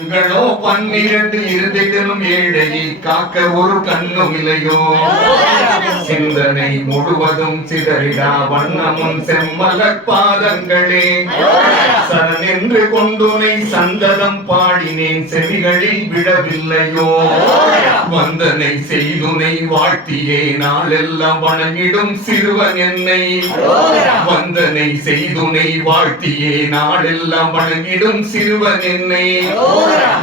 கண்களோ 12 இருந்திடும் ஏழையை காக்க ஒரு கண்ணும் இல்லையோ. சிந்தனை முழுவதும் சிதறிடா வண்ணமும் செம்மலர் பாதங்களே. சரணென்று கொண்டுனை சந்ததம் பாடினேன் செவிகளில் விழவில்லையோ. வந்தனை செய்துனை வாழ்த்தியே நாளெல்லாம் வணங்கிடும் சிறுவன் என்னை. வந்தனை செய்துனை வாழ்த்தியே நாளெல்லாம் வணங்கிடும் சிறுவன் என்னை.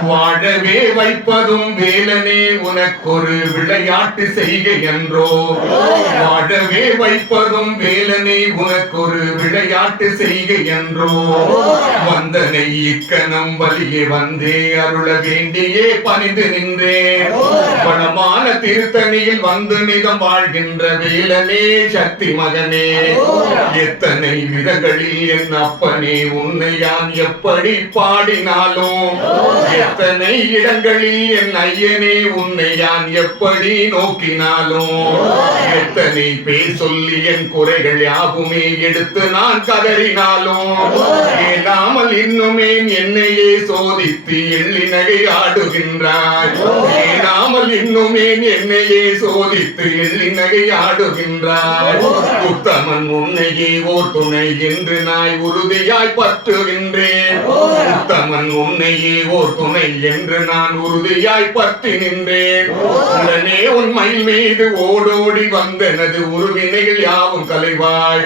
வாழவே வைப்பதும் வேலனே உனக்கொரு விளையாட்டு செய்கை என்றோ. வாழவே வைப்பதும் வேலனே உனக்கொரு விளையாட்டு செய்கை என்றோ. வந்தனை இக்கணம் வலியே வந்தே அருள வேண்டியே பணிந்து நின்றேன். வளமான திருத்தணியில் வந்து நிதம் வாழ்கின்ற வேலனே சக்தி மகனே. எத்தனை விதங்களில் என் அப்பனே உன்னை யான் எப்படி பாடினாலும். எத்தனை இடங்களில் என் ஐயனே உன்னை யான் எப்படி நோக்கினாலும். எத்தனை பேர் சொல்லி என் குறைகள் யாவுமே எடுத்து நான் கதறினாலும். ஏலாமல் இன்னுமே என்னையே சோதித்து எள்ளி நகை ஆடுகின்றாய். ஏலாமல் இன்னுமே என்னையே சோதித்து எள்ளி நகை ஆடுகின்றாய். உத்தமன் உன்னையே ஓர் துணை என்று நாய் உறுதியாய் பற்றுகின்றேன். உத்தமன் உன்னையே ஓர் துணை என்று நான் உறுதியாய் பற்றி நின்றேன். உடனே உன் மயில் மீது ஓடோடி வந்தனது உருவினைகள் யாவும் கலைவாய்.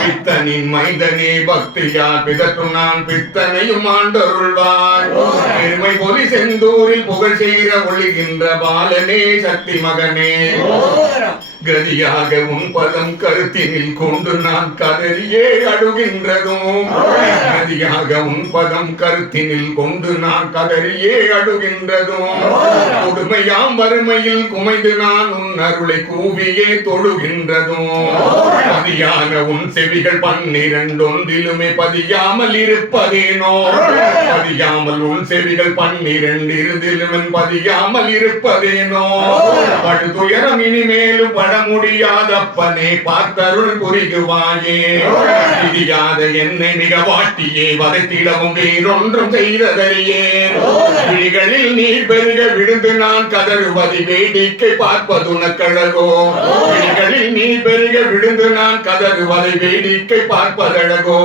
பித்தனின் மைந்தனே பக்தியால் பிதற்று நான் பித்தனையும் ஆண்டருள்வாய். பெருமை பொலி செந்தூரில் புகழ் செய்கிற ஒளிகின்ற பாலனே சக்தி மகனே. கதியாக உன் பதம் கருத்தினில் கொண்டு நான் கதறியே அழுகின்றதும். கதியாக உன் பதம் கருத்தினில் கொண்டு நான் கதறியே அழுகின்றதும். கொடுமையாம் வறுமையில் குமைந்து நான் உன் அருளை கூவியே தொழுகின்றதும். பதியான உன் செவிகள் 12 ஒன்றிலுமே பதியாமல் இருப்பதேனோ. பதியாமல் உன் செவிகள் 12 இருந்திலுமே பதியாமல் இருப்பதேனோ. படுதுயரம் இனிமேலும் முடியாதப்பனே பார்த்தருள் புரிகுவாயே. விதியாத என்னை மிக வாட்டியே வதைத்திடவும் வேறொன்றும் செய்ததறியே. விழிகளில் நீர் பெருக விழுந்து நான் கதறுவதி வேடிக்கை பார்ப்பதுனக்கழகோ. விழிகளில் நீர் பெருக விழுந்து நான் கதறுவதை வேடிக்கை பார்ப்பதழகோ.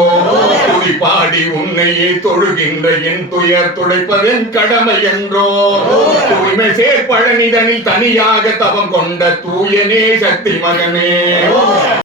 துதிப்பாடி உன்னையே தொழுகின்ற என் துயர் துடைப்பதென் கடமை என்றோ. தூய்மை சேர் பழனிதனில் தனியாக தவம் கொண்ட தூயனே சக்தி மகனே.